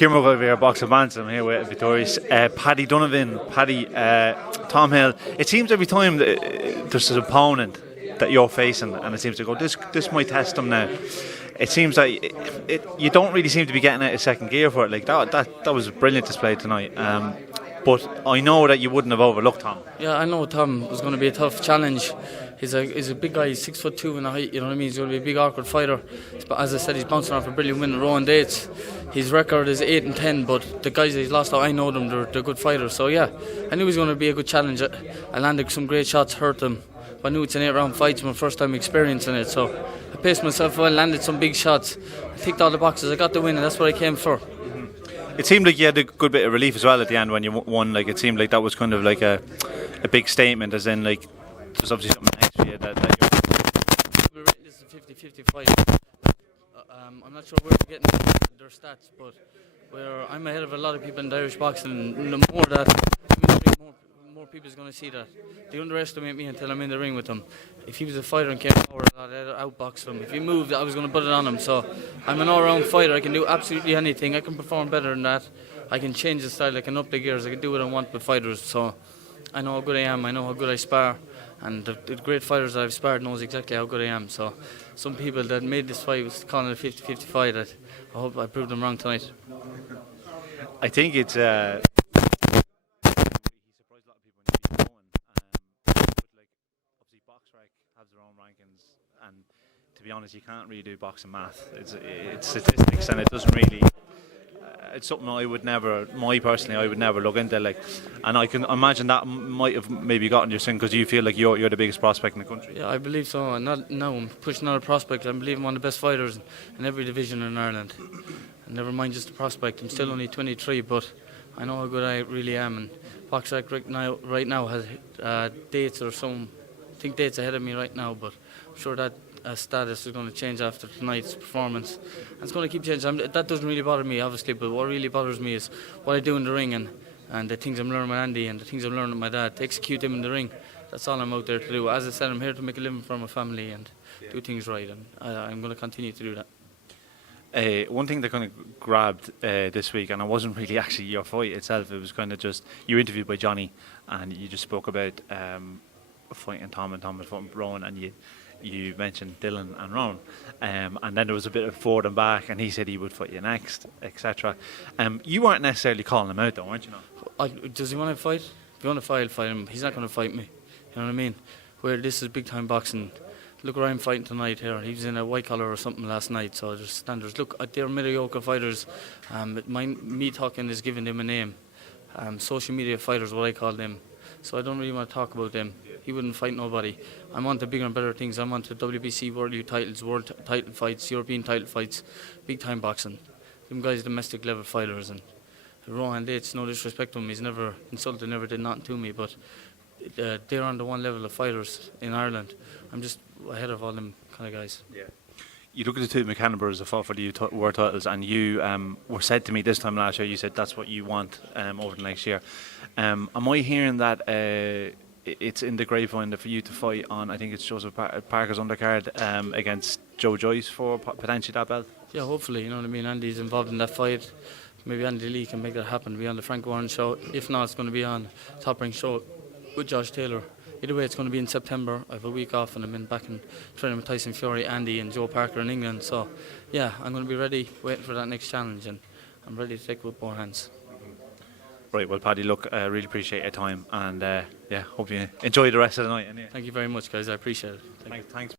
Kieran over here, Box of Bants. I'm here with Victorious. Paddy Donovan, Paddy, Tom Hill. It seems every time that there's an opponent that you're facing, and it seems to go, this might test them now. It seems like you don't really seem to be getting out of second gear for it. Like that was a brilliant display tonight. But I know that you wouldn't have overlooked Tom. Yeah, I know Tom was going to be a tough challenge. He's a big guy, he's 6'2" in the height, you know what I mean? He's going to be a big awkward fighter. But as I said, he's bouncing off a brilliant win in Rowan Dates. His record is 8-10, but the guys that he's lost out, I know them, they're good fighters. So yeah, I knew he was going to be a good challenge. I landed some great shots, hurt them. I knew it's an 8-round fight, it's my first time experiencing it. So I paced myself well, landed some big shots. I ticked all the boxes, I got the win, and that's what I came for. It seemed like you had a good bit of relief as well at the end when you won. Like it seemed like that was kind of like a big statement, as in like there's obviously something next for you that we're rating this is a 50-50 fight. I'm not sure where they're getting their stats, but I'm ahead of a lot of people in the Irish boxing, and the more that more people is going to see that. They underestimate me until I'm in the ring with them. If he was a fighter and came forward, I'd outbox him. If he moved, I was going to put it on him. So I'm an all-round fighter. I can do absolutely anything. I can perform better than that. I can change the style. I can up the gears. I can do what I want with fighters. So I know how good I am. I know how good I spar. And the great fighters that I've sparred knows exactly how good I am. So some people that made this fight was calling it a 50-50 fight. I hope I proved them wrong tonight. I think it's has their own rankings, and to be honest, you can't really do boxing math. It's statistics, and it doesn't really. It's something I would never look into. Like, and I can imagine that might have maybe gotten your sin because you feel like you're the biggest prospect in the country. Yeah, I believe so. And now I'm pushing another prospect. I believe I'm one of the best fighters in every division in Ireland. And never mind just a prospect. I'm still only 23, but I know how good I really am. And Boxrec right now has dates or some. I think dates ahead of me right now, but I'm sure that status is going to change after tonight's performance. And it's going to keep changing. That doesn't really bother me, obviously, but what really bothers me is what I do in the ring and the things I'm learning with Andy and the things I'm learning with my dad. To execute them in the ring, that's all I'm out there to do. As I said, I'm here to make a living for my family and do things right, and I'm going to continue to do that. One thing that kind of grabbed this week, and it wasn't really actually your fight itself, it was kind of just, you were interviewed by Johnny, and you just spoke about fighting Tom and fighting Rowan, and you mentioned Dylan and Rowan, and then there was a bit of forward and back, and he said he would fight you next, etc. You weren't necessarily calling him out though, weren't you? Does he want to fight? If you want to fight, I'll fight him. He's not going to fight me, you know what I mean? Where this is big time boxing. Look where I'm fighting tonight here. He was in a white collar or something last night, so there's standards. Look, they're mediocre fighters. Me talking is giving them a name. Social media fighters, what I call them. So I don't really want to talk about them. He wouldn't fight nobody. I'm on to bigger and better things. I'm on to WBC World Youth titles, world title fights, European title fights, big time boxing. Them guys domestic level fighters, and Rohan Dates, no disrespect to him, he's never insulted, never did nothing to me, but they're on the one level of fighters in Ireland. I'm just ahead of all them kind of guys. Yeah. You look at the two McCannabers that fought for the world titles, and you were said to me this time last year, you said that's what you want over the next year. Am I hearing that it's in the grapevine for you to fight on, I think it's Joseph Parker's undercard against Joe Joyce for potentially that belt? Yeah, hopefully, you know what I mean. Andy's involved in that fight. Maybe Andy Lee can make that happen, be on the Frank Warren show. If not, it's going to be on Top Rank show with Josh Taylor. Either way, it's going to be in September. I have a week off and I'm back in training with Tyson Fury, Andy and Joe Parker in England. So, yeah, I'm going to be ready, waiting for that next challenge, and I'm ready to take it with both hands. Right, well, Paddy, look, I really appreciate your time, and hope you enjoy the rest of the night. Thank you very much, guys. I appreciate it. Thanks.